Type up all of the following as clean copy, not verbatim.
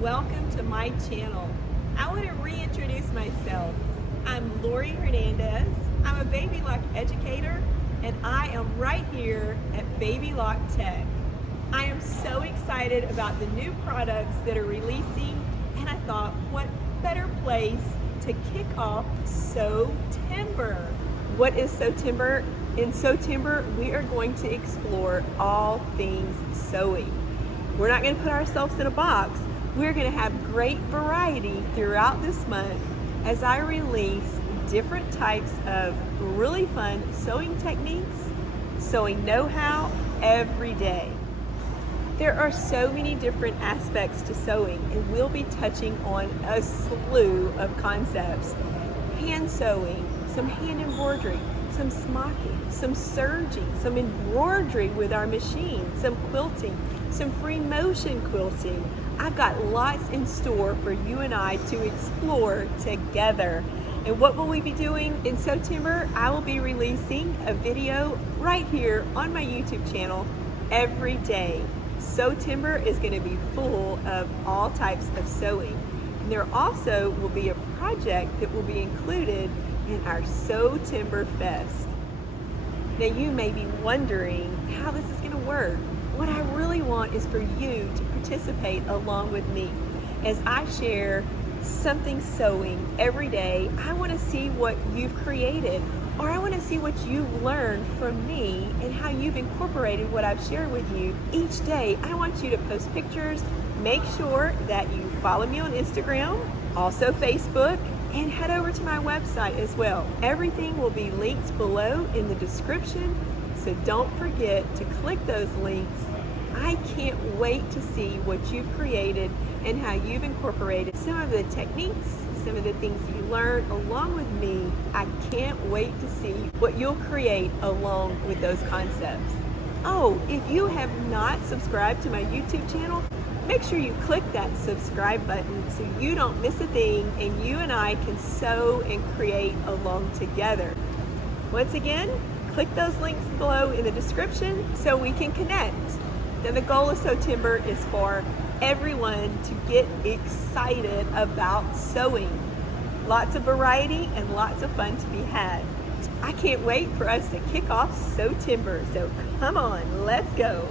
Welcome to my channel. I want to reintroduce myself. I'm Lori Hernandez. I'm a Baby Lock educator and I am right here at Baby Lock Tech. I am so excited about the new products that are releasing, and I thought what better place to kick off Sewtember. What is Sewtember? In Sewtember, we are going to explore all things sewing. We're not going to put ourselves in a box. We're going to have great variety throughout this month as I release different types of really fun sewing techniques, sewing know-how every day. There are so many different aspects to sewing, and we'll be touching on a slew of concepts. Hand sewing, some hand embroidery, some smocking, some serging, some embroidery with our machine, some quilting, some free motion quilting. I've got lots in store for you and I to explore together. And what will we be doing in Sewtember? I will be releasing a video right here on my YouTube channel every day. Sewtember is going to be full of all types of sewing. And there also will be a project that will be included in our Sewtember Fest. Now you may be wondering how this is going to work. What I really want is for you to participate along with me as I share something sewing every day. I want to see what you've created, or I want to see what you've learned from me and how you've incorporated what I've shared with you. Each day, I want you to post pictures. Make sure that you follow me on Instagram, also Facebook, and head over to my website as well. Everything will be linked below in the description, so don't forget to click those links. I can't wait to see what you've created and how you've incorporated some of the techniques, some of the things you learned along with me. I can't wait to see what you'll create along with those concepts. Oh, if you have not subscribed to my YouTube channel, make sure you click that subscribe button so you don't miss a thing and you and I can sew and create along together. Once again, click those links below in the description so we can connect. Now the goal of Sewtember is for everyone to get excited about sewing. Lots of variety and lots of fun to be had. I can't wait for us to kick off Sewtember, so come on, let's go.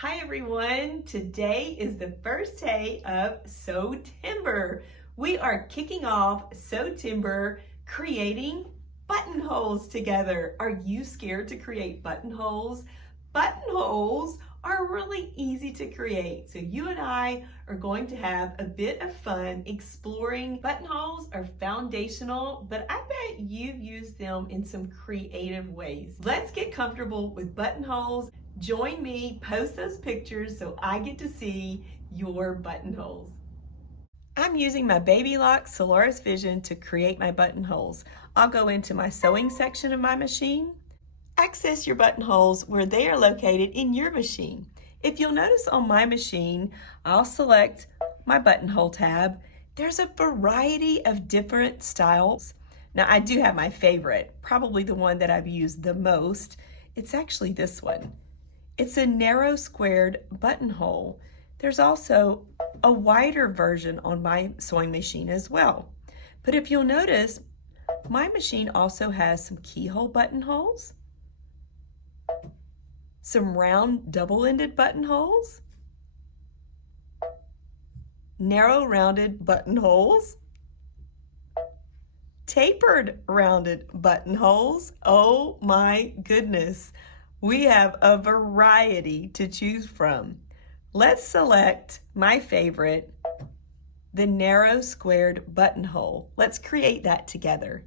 Hi everyone, today is the first day of Sewtember. We are kicking off Sewtember creating buttonholes together. Are you scared to create buttonholes? Buttonholes are really easy to create. So you and I are going to have a bit of fun exploring. Buttonholes are foundational, but I bet you've used them in some creative ways. Let's get comfortable with buttonholes. Join me, post those pictures so I get to see your buttonholes. I'm using my Baby Lock Solaris Vision to create my buttonholes. I'll go into my sewing section of my machine. Access your buttonholes where they are located in your machine. If you'll notice on my machine, I'll select my buttonhole tab. There's a variety of different styles. Now I do have my favorite, probably the one that I've used the most. It's actually this one. It's a narrow squared buttonhole. There's also a wider version on my sewing machine as well. But if you'll notice, my machine also has some keyhole buttonholes, some round double-ended buttonholes, narrow rounded buttonholes, tapered rounded buttonholes. Oh my goodness. We have a variety to choose from. Let's select my favorite, the narrow squared buttonhole. Let's create that together.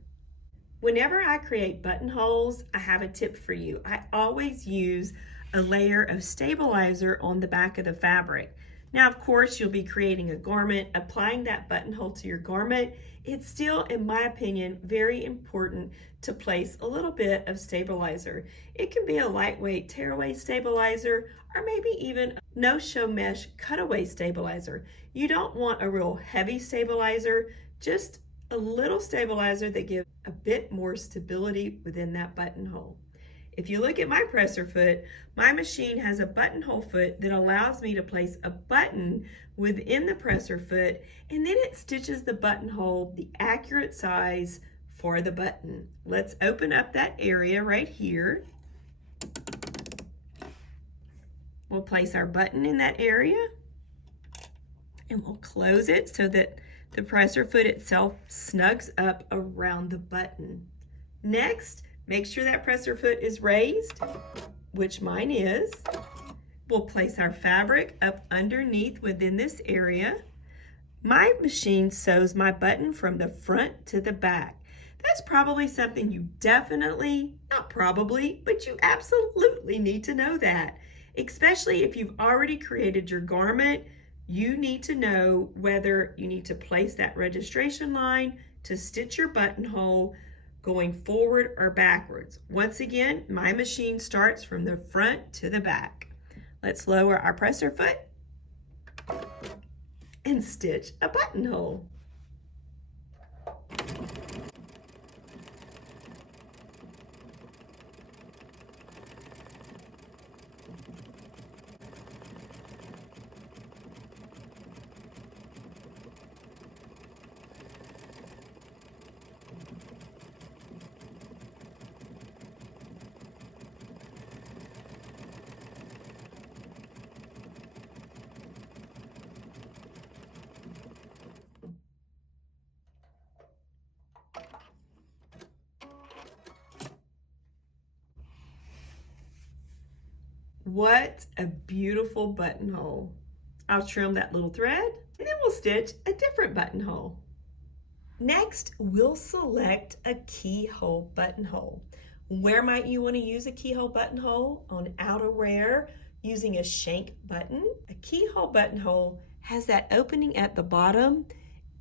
Whenever I create buttonholes, I have a tip for you. I always use a layer of stabilizer on the back of the fabric. Now, of course, you'll be creating a garment, applying that buttonhole to your garment. It's still, in my opinion, very important to place a little bit of stabilizer. It can be a lightweight tearaway stabilizer or maybe even a no-show mesh cutaway stabilizer. You don't want a real heavy stabilizer, just a little stabilizer that gives a bit more stability within that buttonhole. If you look at my presser foot, my machine has a buttonhole foot that allows me to place a button within the presser foot, and then it stitches the buttonhole the accurate size for the button. Let's open up that area right here. We'll place our button in that area, and we'll close it so that the presser foot itself snugs up around the button. Next, make sure that presser foot is raised, which mine is. We'll place our fabric up underneath within this area. My machine sews my button from the front to the back. That's probably something you definitely, not probably, but you absolutely need to know that. Especially if you've already created your garment, you need to know whether you need to place that registration line to stitch your buttonhole going forward or backwards. Once again, my machine starts from the front to the back. Let's lower our presser foot and stitch a buttonhole. What a beautiful buttonhole. I'll trim that little thread and then we'll stitch a different buttonhole. Next, we'll select a keyhole buttonhole. Where might you want to use a keyhole buttonhole? On outerwear, using a shank button. A keyhole buttonhole has that opening at the bottom,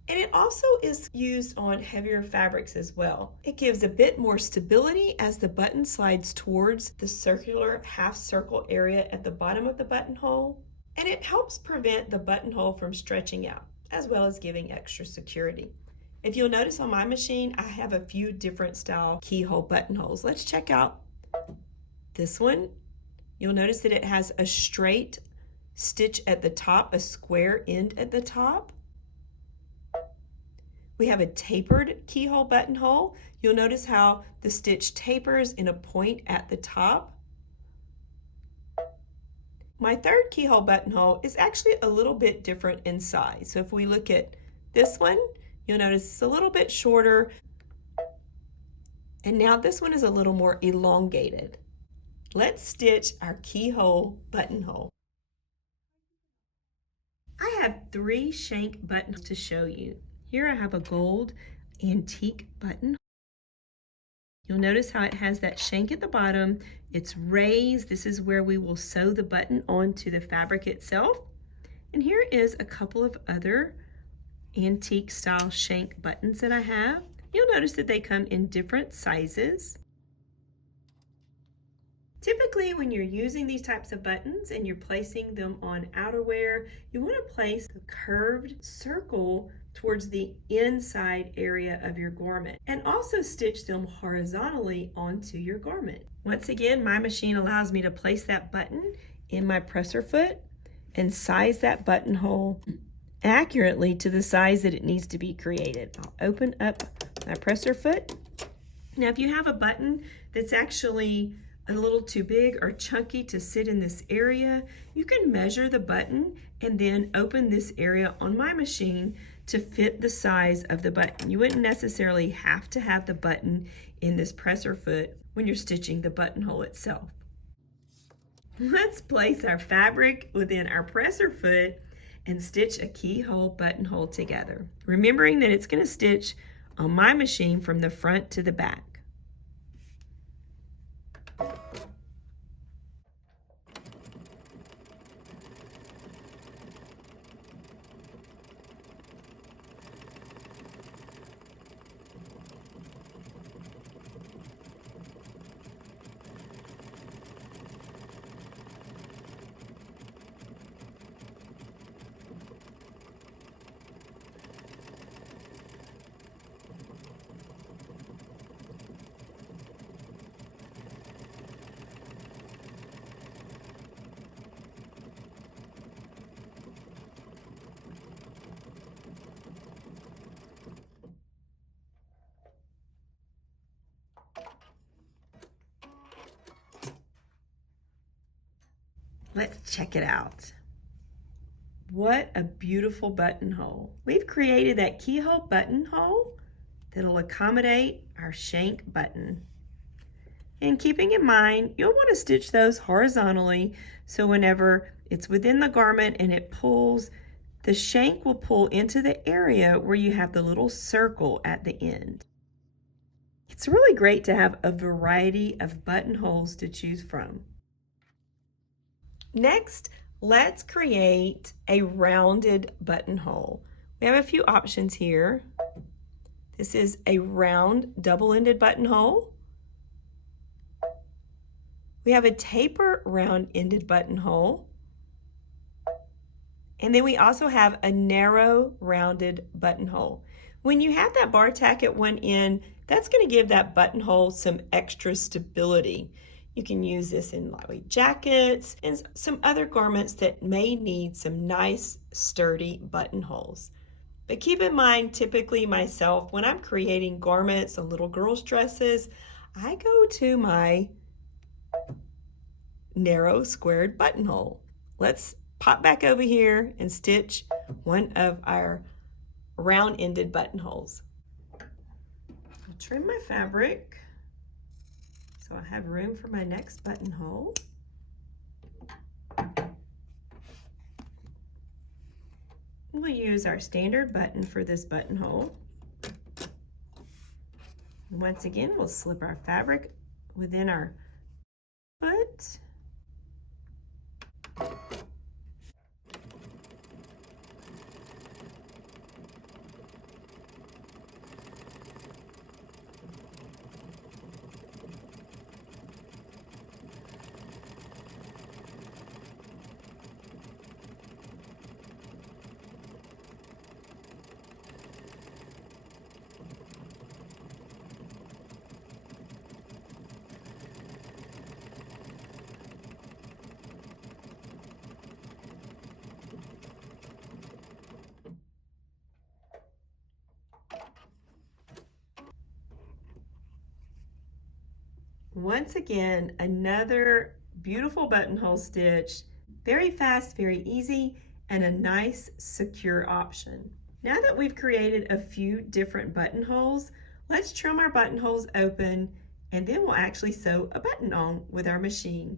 and it also is used on heavier fabrics as well. It gives a bit more stability as the button slides towards the circular half circle area at the bottom of the buttonhole, and it helps prevent the buttonhole from stretching out, as well as giving extra security. If you'll notice on my machine, I have a few different style keyhole buttonholes. Let's check out this one. You'll notice that it has a straight stitch at the top, a square end at the top. We have a tapered keyhole buttonhole. You'll notice how the stitch tapers in a point at the top. My third keyhole buttonhole is actually a little bit different in size. So if we look at this one, you'll notice it's a little bit shorter. And now this one is a little more elongated. Let's stitch our keyhole buttonhole. I have 3 shank buttons to show you. Here I have a gold antique button. You'll notice how it has that shank at the bottom. It's raised. This is where we will sew the button onto the fabric itself. And here is a couple of other antique style shank buttons that I have. You'll notice that they come in different sizes. Typically, when you're using these types of buttons and you're placing them on outerwear, you want to place a curved circle towards the inside area of your garment and also stitch them horizontally onto your garment. Once again, my machine allows me to place that button in my presser foot and size that buttonhole accurately to the size that it needs to be created. I'll open up my presser foot. Now, if you have a button that's actually a little too big or chunky to sit in this area, you can measure the button and then open this area on my machine to fit the size of the button. You wouldn't necessarily have to have the button in this presser foot when you're stitching the buttonhole itself. Let's place our fabric within our presser foot and stitch a keyhole buttonhole together, remembering that it's going to stitch on my machine from the front to the back. Let's check it out. What a beautiful buttonhole. We've created that keyhole buttonhole that'll accommodate our shank button. And keeping in mind, you'll want to stitch those horizontally so whenever it's within the garment and it pulls, the shank will pull into the area where you have the little circle at the end. It's really great to have a variety of buttonholes to choose from. Next, let's create a rounded buttonhole. We have a few options here. This is a round double-ended buttonhole. We have a taper round-ended buttonhole. And then we also have a narrow rounded buttonhole. When you have that bar tack at one end, that's going to give that buttonhole some extra stability. You can use this in lightweight jackets and some other garments that may need some nice sturdy buttonholes. But keep in mind, typically myself, when I'm creating garments and little girls' dresses, I go to my narrow squared buttonhole. Let's pop back over here and stitch one of our round-ended buttonholes. I'll trim my fabric so I have room for my next buttonhole. We'll use our standard button for this buttonhole. Once again, we'll slip our fabric within our foot. Once again, another beautiful buttonhole stitch, very fast, very easy, and a nice secure option. Now that we've created a few different buttonholes, let's trim our buttonholes open and then we'll actually sew a button on with our machine.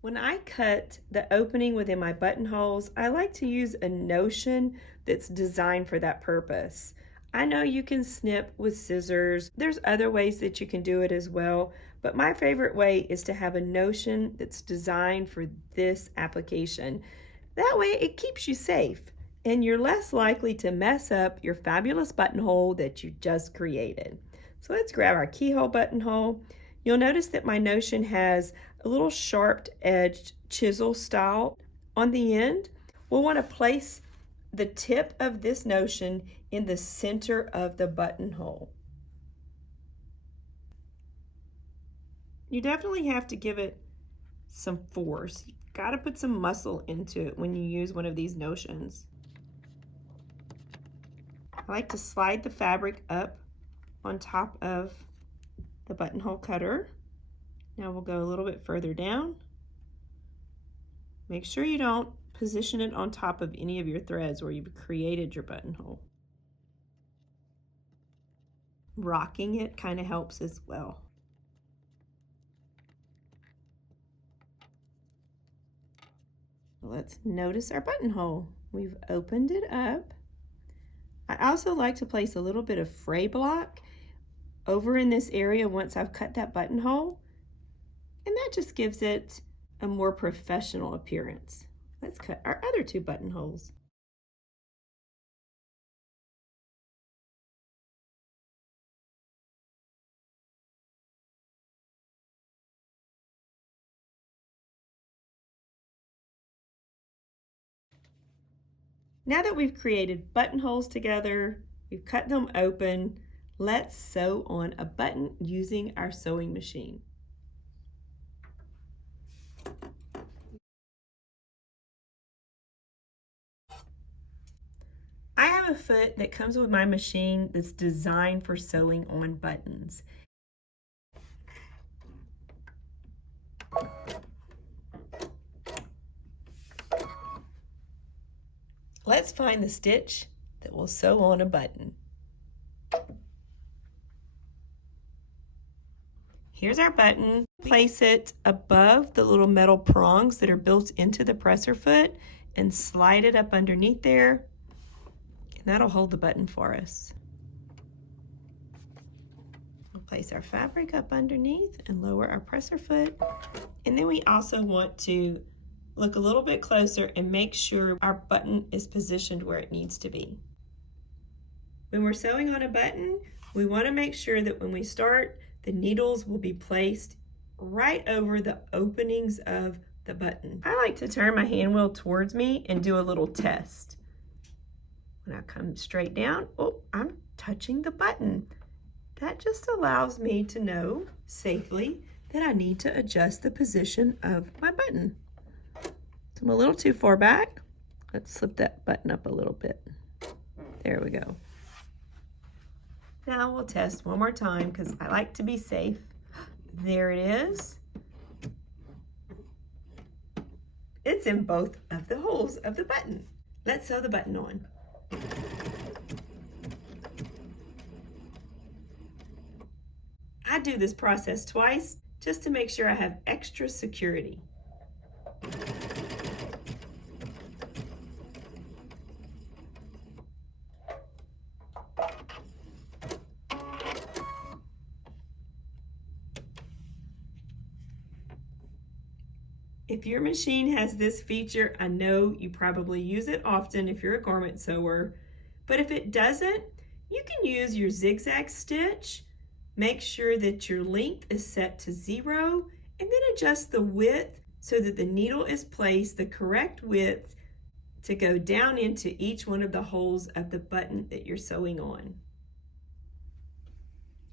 When I cut the opening within my buttonholes, I like to use a notion that's designed for that purpose. I know you can snip with scissors. There's other ways that you can do it as well, but my favorite way is to have a notion that's designed for this application. That way it keeps you safe and you're less likely to mess up your fabulous buttonhole that you just created. So let's grab our keyhole buttonhole. You'll notice that my notion has a little sharp edged chisel style on the end. We'll want to place the tip of this notion in the center of the buttonhole. You definitely have to give it some force. You gotta put some muscle into it when you use one of these notions. I like to slide the fabric up on top of the buttonhole cutter. Now we'll go a little bit further down. Make sure you don't position it on top of any of your threads where you've created your buttonhole. Rocking it kind of helps as well. Let's notice our buttonhole. We've opened it up. I also like to place a little bit of fray block over in this area once I've cut that buttonhole, and that just gives it a more professional appearance. Let's cut our other two buttonholes. Now that we've created buttonholes together, we've cut them open, let's sew on a button using our sewing machine. I have a foot that comes with my machine that's designed for sewing on buttons. Let's find the stitch that will sew on a button. Here's our button. Place it above the little metal prongs that are built into the presser foot and slide it up underneath there, and that'll hold the button for us. We'll place our fabric up underneath and lower our presser foot, and then we also want to look a little bit closer and make sure our button is positioned where it needs to be. When we're sewing on a button, we want to make sure that when we start, the needles will be placed right over the openings of the button. I like to turn my hand wheel towards me and do a little test. When I come straight down, oh, I'm touching the button. That just allows me to know safely that I need to adjust the position of my button. So I'm a little too far back. Let's slip that button up a little bit. There we go. Now we'll test one more time because I like to be safe. There it is. It's in both of the holes of the button. Let's sew the button on. I do this process twice just to make sure I have extra security. If your machine has this feature, I know you probably use it often if you're a garment sewer, but if it doesn't, you can use your zigzag stitch. Make sure that your length is set to 0 and then adjust the width so that the needle is placed the correct width to go down into each one of the holes of the button that you're sewing on.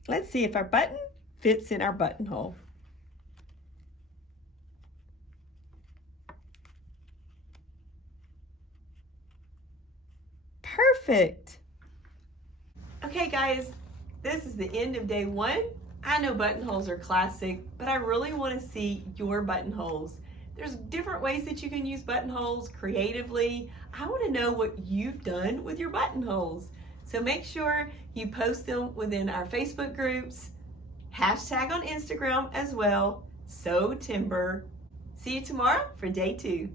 Let's see if our button fits in our buttonhole. Perfect. Okay guys, this is the end of day 1. I know buttonholes are classic, but I really want to see your buttonholes. There's different ways that you can use buttonholes creatively. I want to know what you've done with your buttonholes. So make sure you post them within our Facebook groups, hashtag on Instagram as well, Sewtember. See you tomorrow for day 2.